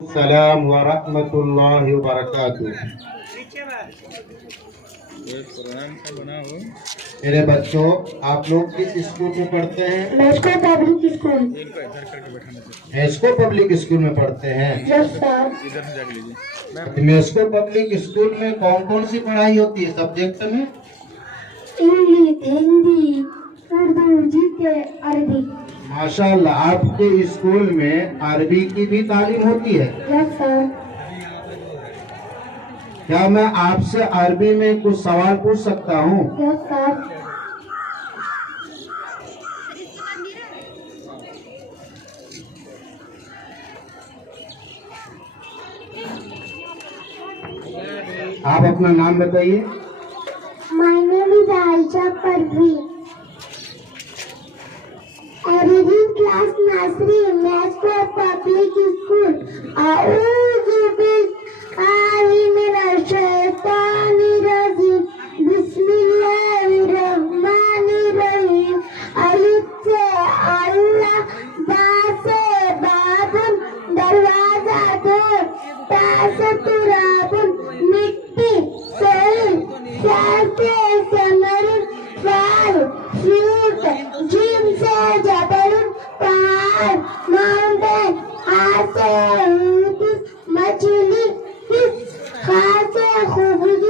السلام ورحمۃ اللہ وبرکاتہ۔ میرے بچوں، آپ لوگ کس اسکول میں پڑھتے ہیں؟ میسکو پبلک اسکول۔ میسکو پبلک اسکول میں پڑھتے ہیں؟ یس سر۔ میسکو پبلک اسکول میں کون کون سی پڑھائی ہوتی ہے سبجیکٹ میں؟ انگلش، ہندی، اردو، جی کے، عربی۔ ماشاءاللہ، آپ کے اسکول میں عربی کی بھی تعلیم ہوتی ہے؟ یس سر۔ کیا میں آپ سے عربی میں کچھ سوال پوچھ سکتا ہوں؟ یس سر۔ آپ اپنا نام بتائیے۔ My name is Aisha Parveen. I read in class nursery, Mesco Public School. أعوذ بالله من الشيطان الرجيم. بسم الله الرحمن الرحيم. ألف سے اللہ، با سے بابن، دروازہ دور، تا سے تراب، مٹی، سوئل، سے ثمر، فال، فروٹ، جیم سے جبل، پہاڑ، ماؤنٹین، ہا سے اونٹ، مچھلی، فش، خا سے خبز،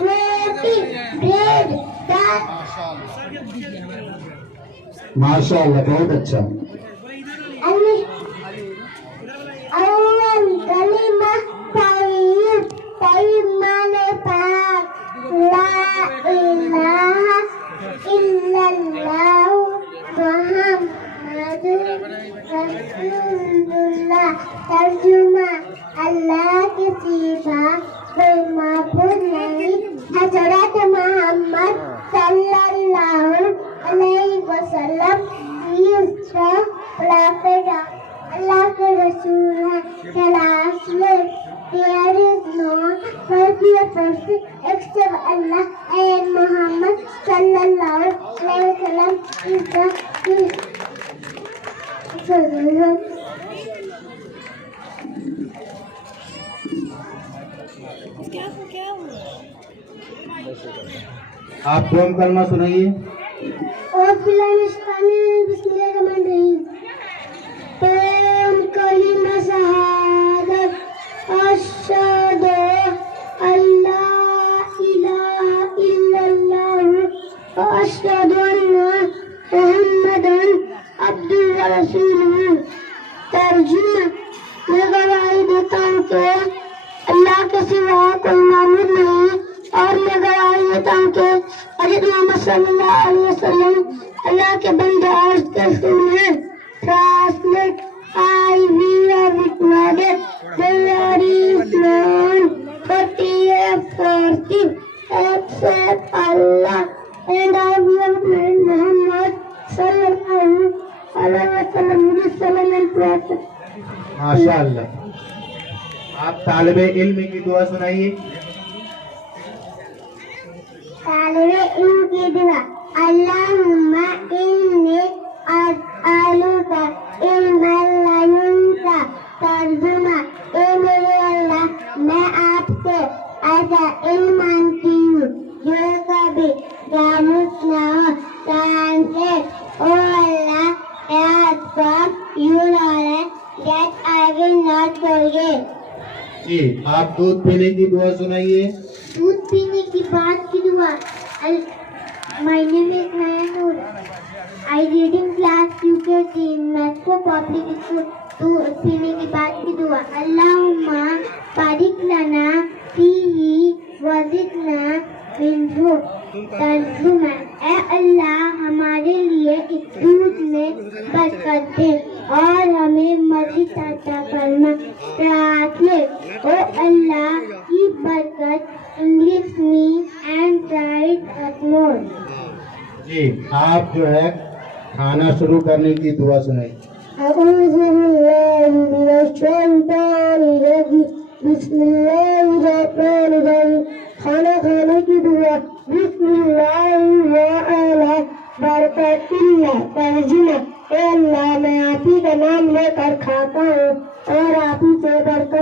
روٹی، بریڈ، دال۔ ماشاءاللہ، بہت اچھا۔ اول کلمہ طیب، طیب مانے پاک، لا الہ الا اللہ محمد رسول اللہ۔ ترجمہ: اللہ کے سوا کوئی معبود نہیں۔ حضرت محمد صلی اللہ علیہ وسلم اللہ کے رسول ہیں۔ Translate: There is no worthy person except Allah, and Muhammad sallallahu alaihi wasallam is the آپ کون کلمہ سنائیے؟ اور فلانستانی بسم اللہ الرحمن الرحیم۔ کلمہ شہادت، اشہد ان لا الہ الا اللہ و اشہد ان محمدا عبدہ و رسولہ۔ ترجمہ: میں گواہی دیتا ہوں کہ اللہ کے سوا کوئی معبود نہیں، اور میں گواہی دیتا ہوں کہ حضرت محمد صلی اللہ علیہ وسلم اللہ کے بندے اور اس کے رسول ہیں۔ Translate: I will acknowledge there is none worthy except Allah, and I will acknowledge Muhammad sallallahu alaihi wasallam his son and prophet. ماشاءاللہ، آپ طالب علم کی دعا سنائیے۔ طالب علم کی دعا: اللہم انی اسألک علما لا ینسیٰ۔ ترجمہ: اے میرے اللہ، میں آپ سے ایسا علم مانگتی ہوں جو کبھی فراموش نہ ہو۔ Translate: Oh Allah, I ask for your knowledge that I will not forget. جی، آپ دودھ پینے کی دعا سنائیے۔ دودھ پینے کی بات کی دعا: My name is Nayanur. I read in class UKG in Mesco Public School. دودھ پینے کی بات کی دعا: اللہم بارک لنا فیہ وزدنا منہ۔ ترجمہ: اے اللہ، ہمارے لیے اس دودھ میں برکت دے اور ہمیں مزید عطا فرما۔ Translate: Oh Allah, give برکت English me and write at more. جی، آپ جو ہے کھانا شروع کرنے کی دعا سنائیے۔ اعوذ باللہ من الشیطان الرجیم۔ بسم اللہ الرحمن الرحیم۔ کھانا کھانے کی دعا: بسم اللہ وعلی برکت اللہ۔ ترجمہ: اے اللہ، میں آپ ہی کا نام لے کر کھاتا ہوں اور آپ ہی سے برکت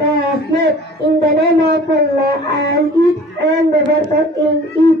Translate. In the name of Allah, I'll eat and the birth of eat.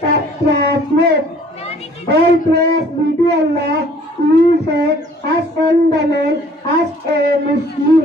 Translate. All praise be to Allah, who said us fundamental as a Muslim.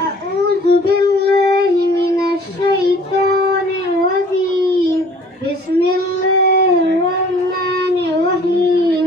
أعوذ بالله من الشيطان الرجيم. بسم الله الرحمن الرحيم.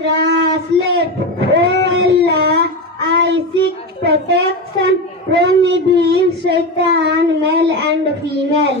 Translate. Oh Allah, I seek protection from evil shaitan, male and female.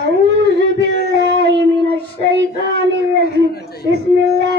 أعوذ بالله من الشيطان الرجيم. بسم الله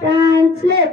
Translate.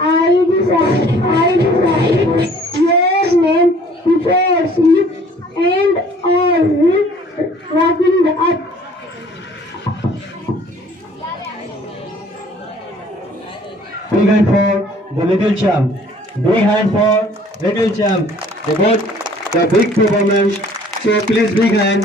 I recite your name before sleep and all waking up. Big hand for the little champ. Big hand for little champ. They got the big performance. So please big hand.